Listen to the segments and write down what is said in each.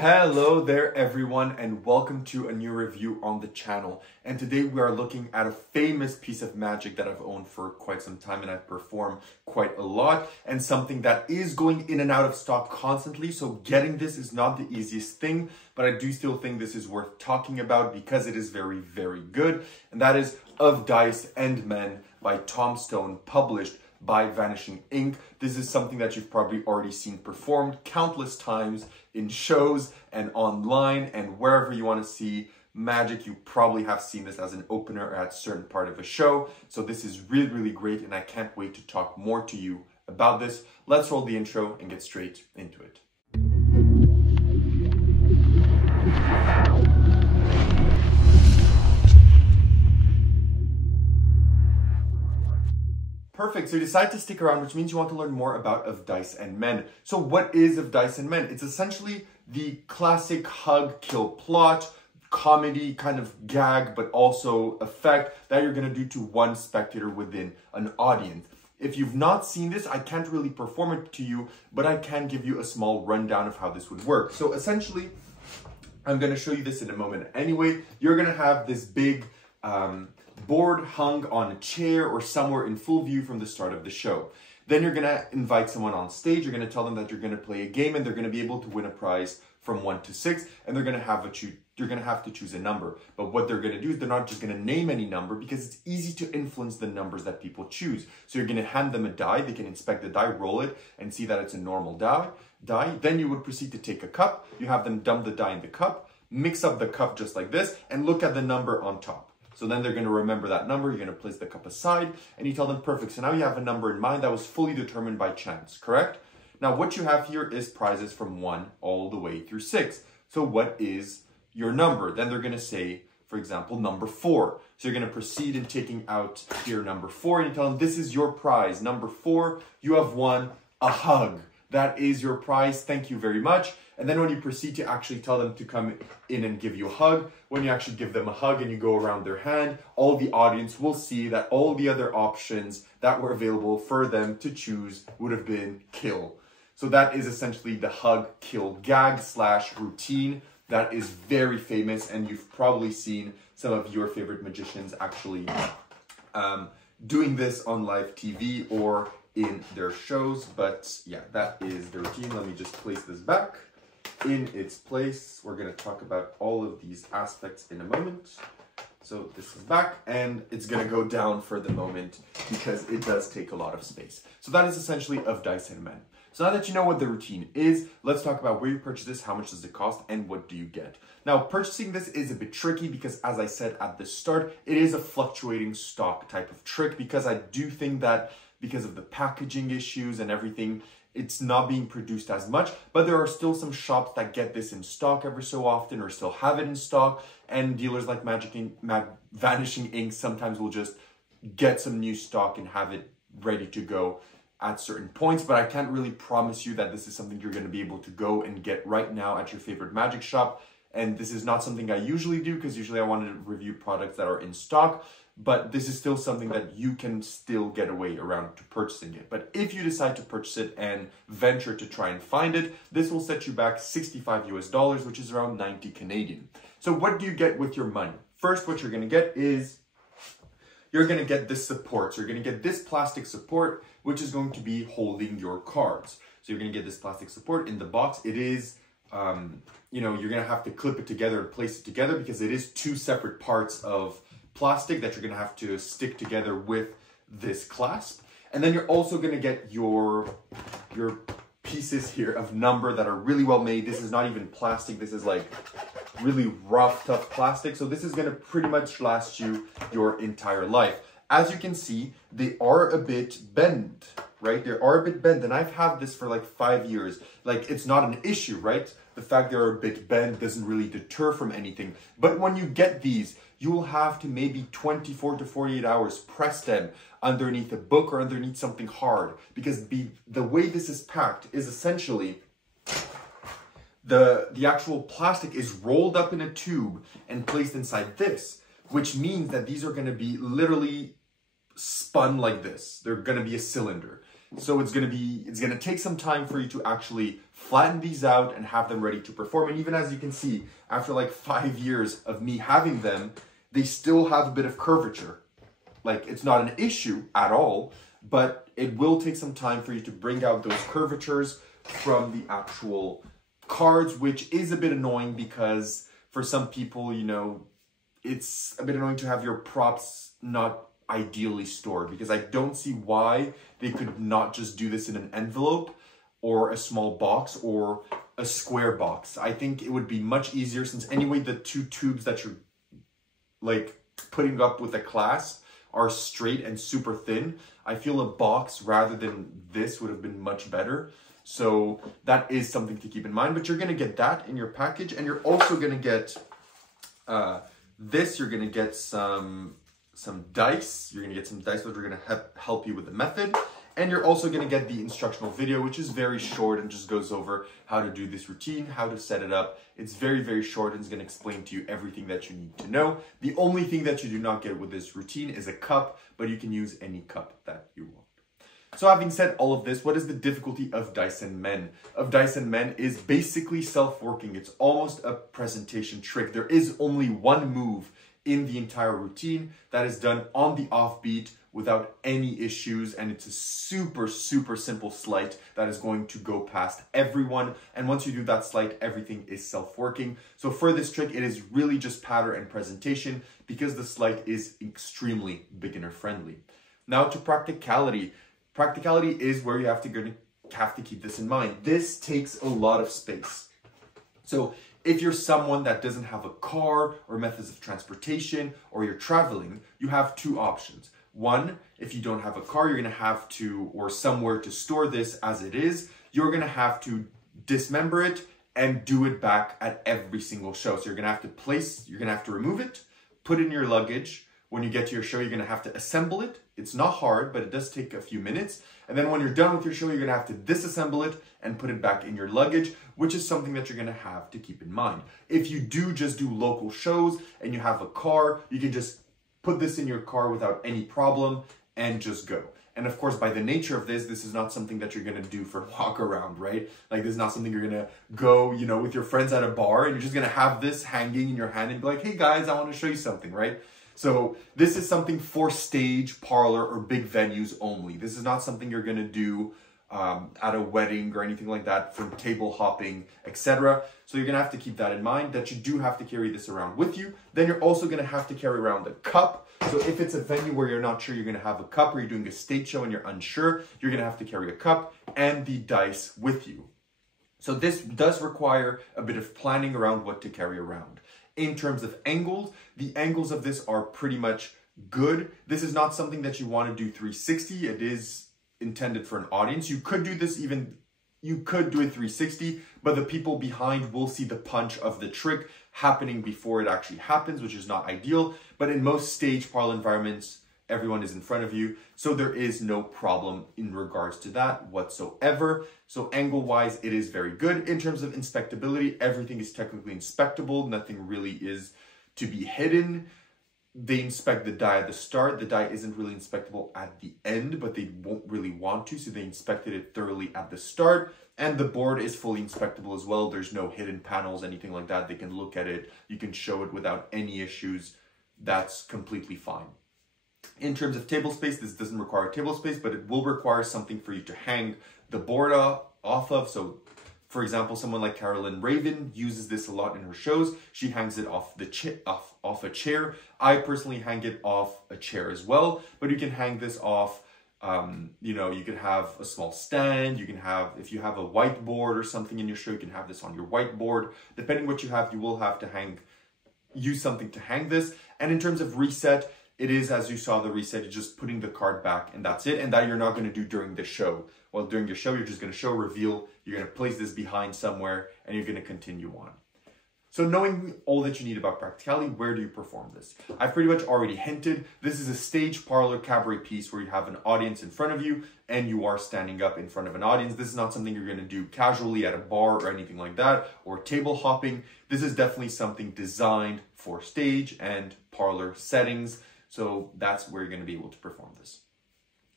Hello there everyone, and welcome to a new review on the channel. And today we are looking at a famous piece of magic that I've owned for quite some time and I've performed quite a lot, and something that is going in and out of stock constantly. So getting this is not the easiest thing, but I do still think this is worth talking about because it is very, very good. And that is Of Dice and Men by Tom Stone, published by Vanishing Ink. This is something that you've probably already seen performed countless times in shows and online and wherever you want to see magic. You probably have seen this as an opener at a certain part of a show. So this is really, really great, and I can't wait to talk more to you about this. Let's roll the intro and get straight into it. Perfect, so you decide to stick around, which means you want to learn more about Of Dice and Men. So what is Of Dice and Men? It's essentially the classic hug, kill plot, comedy kind of gag, but also effect that you're gonna do to one spectator within an audience. If you've not seen this, I can't really perform it to you, but I can give you a small rundown of how this would work. So essentially, I'm gonna show you this in a moment. Anyway, you're gonna have this big, board hung on a chair or somewhere in full view from the start of the show. Then you're gonna invite someone on stage. You're gonna tell them that you're gonna play a game and they're gonna be able to win a prize from 1 to 6, and you're gonna have to choose a number. But what they're gonna do is they're not just gonna name any number, because it's easy to influence the numbers that people choose. So you're gonna hand them a die. They can inspect the die, roll it, and see that it's a normal die. Then you would proceed to take a cup. You have them dump the die in the cup, mix up the cup just like this, and look at the number on top. So then they're going to remember that number. You're going to place the cup aside and you tell them, perfect. So now you have a number in mind that was fully determined by chance, correct? Now what you have here is prizes from 1 all the way through 6. So what is your number? Then they're going to say, for example, number 4. So you're going to proceed in taking out here number 4 and you tell them, this is your prize. Number 4, you have won a hug. That is your prize. Thank you very much. And then when you proceed to actually tell them to come in and give you a hug, when you actually give them a hug and you go around their hand, all the audience will see that all the other options that were available for them to choose would have been kill. So that is essentially the hug, kill, gag / routine that is very famous, and you've probably seen some of your favorite magicians actually doing this on live TV or in their shows. But yeah, that is the routine. Let me just place this back in its place. We're going to talk about all of these aspects in a moment. So this is back, and it's going to go down for the moment because it does take a lot of space. So that is essentially Of Dice and Men. So now that you know what the routine is, let's talk about where you purchase this, how much does it cost, and what do you get. Now, purchasing this is a bit tricky because, as I said at the start, it is a fluctuating stock type of trick, because I do think that because of the packaging issues and everything, it's not being produced as much, but there are still some shops that get this in stock every so often or still have it in stock, and dealers like Vanishing Ink sometimes will just get some new stock and have it ready to go at certain points. But I can't really promise you that this is something you're going to be able to go and get right now at your favorite magic shop. And this is not something I usually do, because usually I want to review products that are in stock. But this is still something that you can still get away around to purchasing it. But if you decide to purchase it and venture to try and find it, this will set you back $65 US, which is around 90 Canadian. So what do you get with your money? First, what you're going to get is you're going to get this support. So you're going to get this plastic support, which is going to be holding your cards. So you're going to get this plastic support in the box. It is, you know, you're going to have to clip it together and place it together, because it is 2 separate parts of plastic that you're going to have to stick together with this clasp. And then you're also going to get your pieces here of number that are really well made. This is not even plastic. This is like really rough, tough plastic. So this is going to pretty much last you your entire life. As you can see, they are a bit bent, right? They are a bit bent, and I've had this for like 5 years. Like, it's not an issue, right? The fact they're a bit bent doesn't really deter from anything. But when you get these, you will have to maybe 24 to 48 hours press them underneath a book or underneath something hard, because the way this is packed is essentially the actual plastic is rolled up in a tube and placed inside this, which means that these are going to be literally spun like this. They're going to be a cylinder. So it's gonna take some time for you to actually flatten these out and have them ready to perform. And even as you can see, after like 5 years of me having them, they still have a bit of curvature. Like, it's not an issue at all, but it will take some time for you to bring out those curvatures from the actual cards, which is a bit annoying because for some people, you know, it's a bit annoying to have your props not ideally stored, because I don't see why they could not just do this in an envelope or a small box or a square box. I think it would be much easier, since anyway the two tubes that you're like putting up with a clasp are straight and super thin. I feel a box rather than this would have been much better. So that is something to keep in mind, but you're going to get that in your package, and you're also going to get this. You're going to get some dice. You're going to get some dice that are going to help you with the method. And you're also going to get the instructional video, which is very short and just goes over how to do this routine, how to set it up. It's very, very short and it's going to explain to you everything that you need to know. The only thing that you do not get with this routine is a cup, but you can use any cup that you want. So having said all of this, what is the difficulty of Dice and Men? Of Dice and Men is basically self-working. It's almost a presentation trick. There is only one move in the entire routine that is done on the offbeat without any issues, and it's a super, super simple sleight that is going to go past everyone. And once you do that sleight, everything is self-working. So for this trick, it is really just pattern and presentation, because the sleight is extremely beginner friendly. Now to practicality. Practicality is where you have to keep this in mind. This takes a lot of space. So if you're someone that doesn't have a car or methods of transportation, or you're traveling, you have two options. One, if you don't have a car, you're going to have to, or somewhere to store this as it is, you're going to have to dismember it and do it back at every single show. So you're going to have to remove it, put it in your luggage. When you get to your show, you're going to have to assemble it. It's not hard, but it does take a few minutes. And then when you're done with your show, you're going to have to disassemble it and put it back in your luggage, which is something that you're going to have to keep in mind. If you do just do local shows and you have a car, you can just put this in your car without any problem and just go. And of course, by the nature of this is not something that you're going to do for walk around, right? Like, this is not something you're going to go, you know, with your friends at a bar and you're just going to have this hanging in your hand and be like, hey guys, I want to show you something, right? So this is something for stage, parlor, or big venues only. This is not something you're going to do at a wedding or anything like that, from table hopping, etc. So you're going to have to keep that in mind, that you do have to carry this around with you. Then you're also going to have to carry around a cup. So if it's a venue where you're not sure you're going to have a cup, or you're doing a stage show and you're unsure, you're going to have to carry a cup and the dice with you. So this does require a bit of planning around what to carry around. In terms of angles, the angles of this are pretty much good. This is not something that you want to do 360. It is intended for an audience. You could do this you could do it 360, but the people behind will see the punch of the trick happening before it actually happens, which is not ideal. But in most stage parlor environments, everyone is in front of you, so there is no problem in regards to that whatsoever. So angle-wise, it is very good. In terms of inspectability, everything is technically inspectable. Nothing really is to be hidden. They inspect the die at the start. The die isn't really inspectable at the end, but they won't really want to, so they inspected it thoroughly at the start. And the board is fully inspectable as well. There's no hidden panels, anything like that. They can look at it. You can show it without any issues. That's completely fine. In terms of table space, this doesn't require table space, but it will require something for you to hang the board off of. So, for example, someone like Carolyn Raven uses this a lot in her shows. She hangs it off off a chair. I personally hang it off a chair as well, but you can hang this off. You know, you can have a small stand. You can have, if you have a whiteboard or something in your show, you can have this on your whiteboard. Depending what you have, you will have to use something to hang this. And in terms of reset, it is, as you saw the reset, you're just putting the card back and that's it. And that you're not going to do during the show. Well, during your show, you're just going to show, reveal, you're going to place this behind somewhere, and you're going to continue on. So knowing all that you need about practicality, where do you perform this? I've pretty much already hinted. This is a stage parlor cabaret piece where you have an audience in front of you and you are standing up in front of an audience. This is not something you're going to do casually at a bar or anything like that, or table hopping. This is definitely something designed for stage and parlor settings. So that's where you're going to be able to perform this.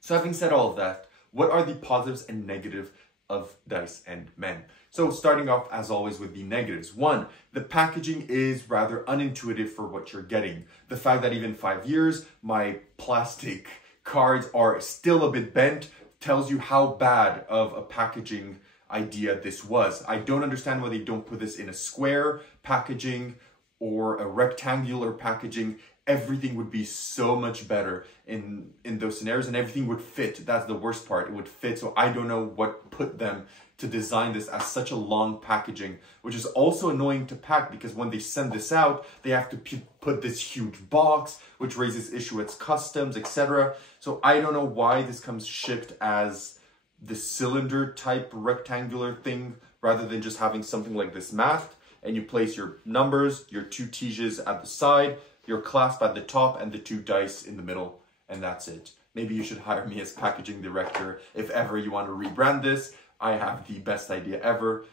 So having said all of that, what are the positives and negatives of Dice and Men? So starting off as always with the negatives. One, the packaging is rather unintuitive for what you're getting. The fact that even 5 years, my plastic cards are still a bit bent tells you how bad of a packaging idea this was. I don't understand why they don't put this in a square packaging or a rectangular packaging. Everything would be so much better in those scenarios, and everything would fit. That's the worst part. It would fit. So I don't know what put them to design this as such a long packaging, which is also annoying to pack because when they send this out, they have to put this huge box, which raises issue with customs, etc. So I don't know why this comes shipped as the cylinder type rectangular thing rather than just having something like this masked, and you place your numbers, your 2 tiges at the side, your clasp at the top, and the 2 dice in the middle, and that's it. Maybe you should hire me as packaging director if ever you want to rebrand this. I have the best idea ever.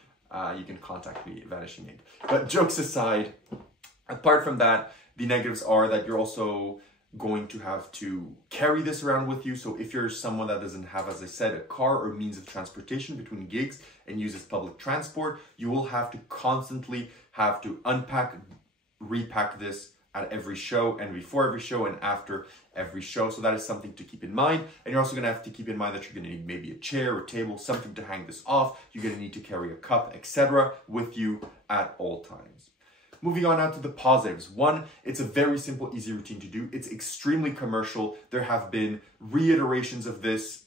You can contact me, Vanishing Ink. But jokes aside, apart from that, the negatives are that you're also going to have to carry this around with you. So if you're someone that doesn't have, as I said, a car or means of transportation between gigs and uses public transport, you will have to constantly have to unpack, repack this at every show, and before every show and after every show. So that is something to keep in mind. And you're also going to have to keep in mind that you're going to need maybe a chair or table, something to hang this off. You're going to need to carry a cup, etc. with you at all times. Moving on now to the positives. One, it's a very simple, easy routine to do. It's extremely commercial. There have been reiterations of this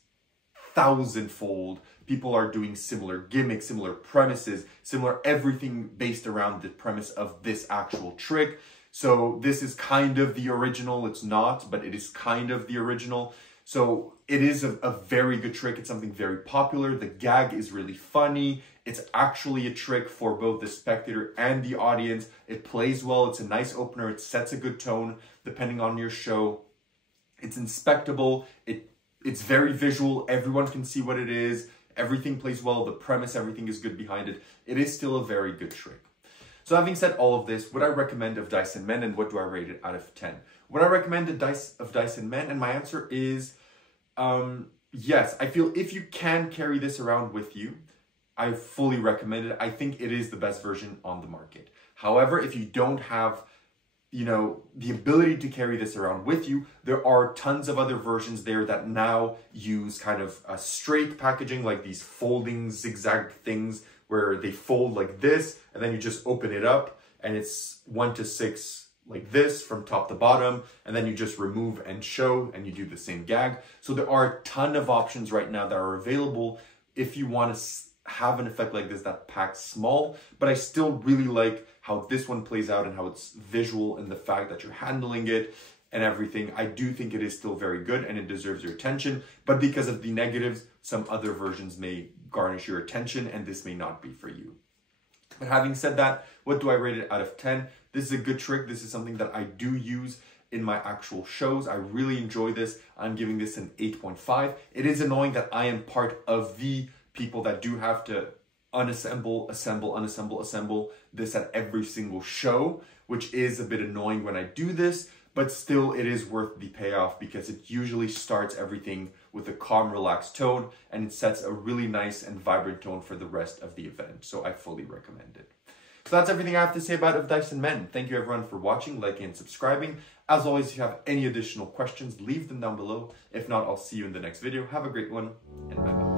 1,000-fold. People are doing similar gimmicks, similar premises, similar everything based around the premise of this actual trick. So this is kind of the original. It's not, but it is kind of the original. So it is a very good trick. It's something very popular. The gag is really funny. It's actually a trick for both the spectator and the audience. It plays well. It's a nice opener. It sets a good tone depending on your show. It's inspectable. It's very visual. Everyone can see what it is. Everything plays well. The premise, everything is good behind it. It is still a very good trick. So having said all of this, what I recommend of Dice and Men, and what do I rate it out of 10? Would I recommend of Dice and Men? And my answer is yes. I feel if you can carry this around with you, I fully recommend it. I think it is the best version on the market. However, if you don't have, the ability to carry this around with you, there are tons of other versions there that now use kind of a straight packaging, like these folding zigzag things where they fold like this, and then you just open it up, and it's 1 to 6 like this from top to bottom, and then you just remove and show, and you do the same gag. So there are a ton of options right now that are available if you want to have an effect like this that packs small, but I still really like how this one plays out and how it's visual and the fact that you're handling it and everything. I do think it is still very good and it deserves your attention, but because of the negatives, some other versions may garnish your attention and this may not be for you. But having said that, what do I rate it out of 10? This is a good trick. This is something that I do use in my actual shows. I really enjoy this. I'm giving this an 8.5. It is annoying that I am part of the people that do have to unassemble, assemble, unassemble, assemble this at every single show, which is a bit annoying when I do this, but still it is worth the payoff because it usually starts everything with a calm, relaxed tone, and it sets a really nice and vibrant tone for the rest of the event. So I fully recommend it. So that's everything I have to say about Of Dice and Men. Thank you everyone for watching, liking, and subscribing. As always, if you have any additional questions, leave them down below. If not, I'll see you in the next video. Have a great one, and bye-bye.